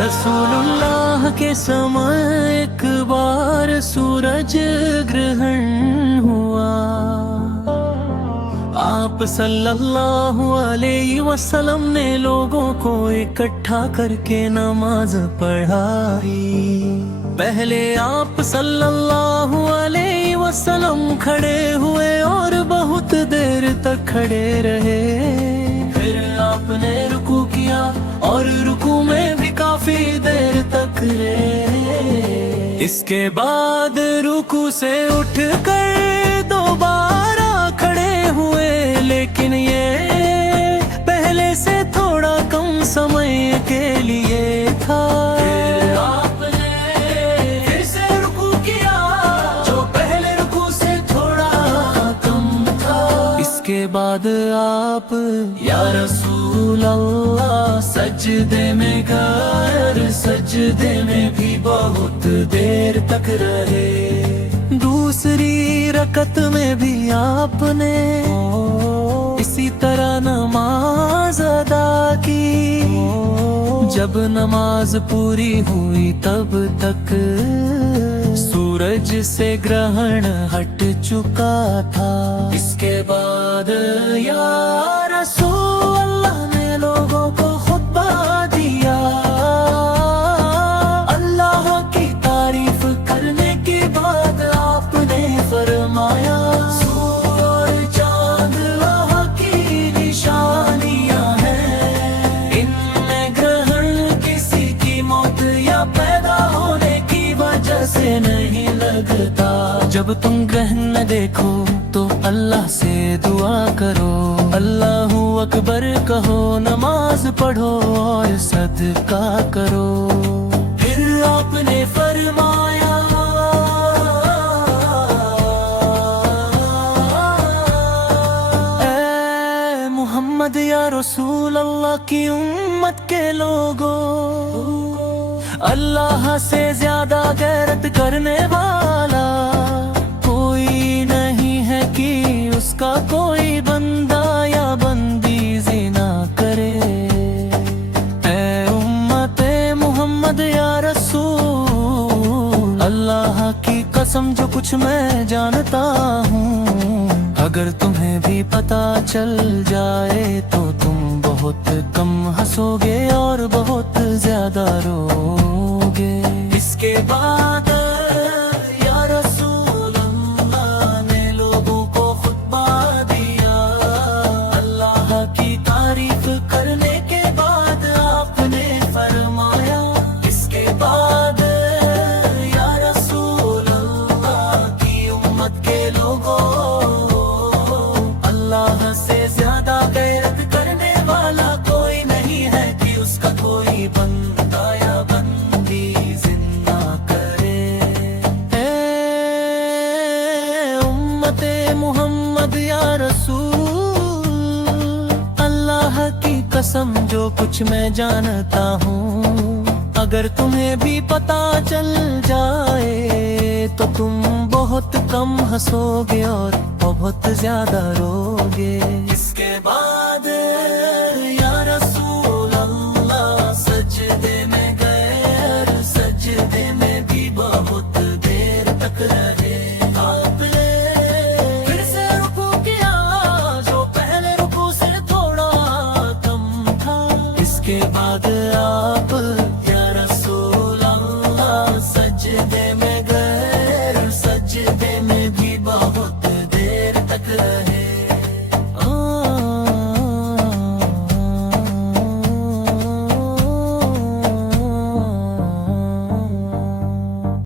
रसूलुल्लाह के समय एक बार सूरज ग्रहण हुआ। आप सल्लल्लाहु अलैहि वसल्लम ने लोगों को इकट्ठा करके नमाज पढ़ाई। पहले आप सल्लल्लाहु अलैहि वसल्लम खड़े हुए और बहुत देर तक खड़े रहे। फिर आपने रुकू किया और रुकू में भी काफी देर तक रहे। इसके बाद रुकू से उठकर दोबारा खड़े हुए, लेकिन ये पहले से थोड़ा कम समय के लिए था। फिर आपने फिर से रुकू किया जो पहले रुकू से थोड़ा कम था। इसके बाद आप या रसूल अल्लाह सजदे में गए, सजदे में भी बहुत देर तक रहे। दूसरी रकत में भी आपने इसी तरह नमाज अदा की। जब नमाज पूरी हुई तब तक सूरज से ग्रहण हट चुका था। इसके बाद या रसूल अल्लाह ने लोगों को खुतबा दिया। अल्लाह की तारीफ करने के बाद आपने फरमाया, सूरज चांद अल्लाह की निशानियां हैं। इनमें ग्रहण किसी की मौत या पैदा होने की वजह से नहीं लगता। जब तुम ग्रहण न देखो तो अल्लाह से दुआ करो, अल्लाहू अकबर कहो, नमाज पढ़ो और सदका करो। फिर आपने फरमाया, ऐ मोहम्मद या रसूल अल्लाह की उम्मत के लोगों, अल्लाह से ज्यादा गैरत करने वाला कोई नहीं है कि उसका कोई बंदा या बंदी ज़िना करे। ऐ उम्मते मोहम्मद या रसूल अल्लाह की कसम जो कुछ मैं जानता हूँ, अगर तुम्हें भी पता चल जाए तो तुम बहुत कम हंसोगे और बहुत ज्यादा रोगे। इसके बाद या रसूल अल्लाह ने लोगों को खुतबा दिया। अल्लाह की तारीफ करने के बाद आपने फरमाया, इसके बाद या रसूल अल्लाह की उम्मत के लोगों, अल्लाह से ज्यादा गैरत करने वाला कोई नहीं है कि उसका कोई बंदा या बंदी जिन्ना करे। उम्मते मोहम्मद या रसूल अल्लाह की कसम जो कुछ मैं जानता हूँ, अगर तुम्हें भी पता चल जाए तो तुम बहुत कम हंसोगे और बहुत ज्यादा रोगे। इसके बाद या रसूल अल्लाह सजदे में गए, सजदे में भी बहुत देर तक रहे। आपने फिर से रुकू किया जो पहले रुकू से थोड़ा कम था। इसके बाद आप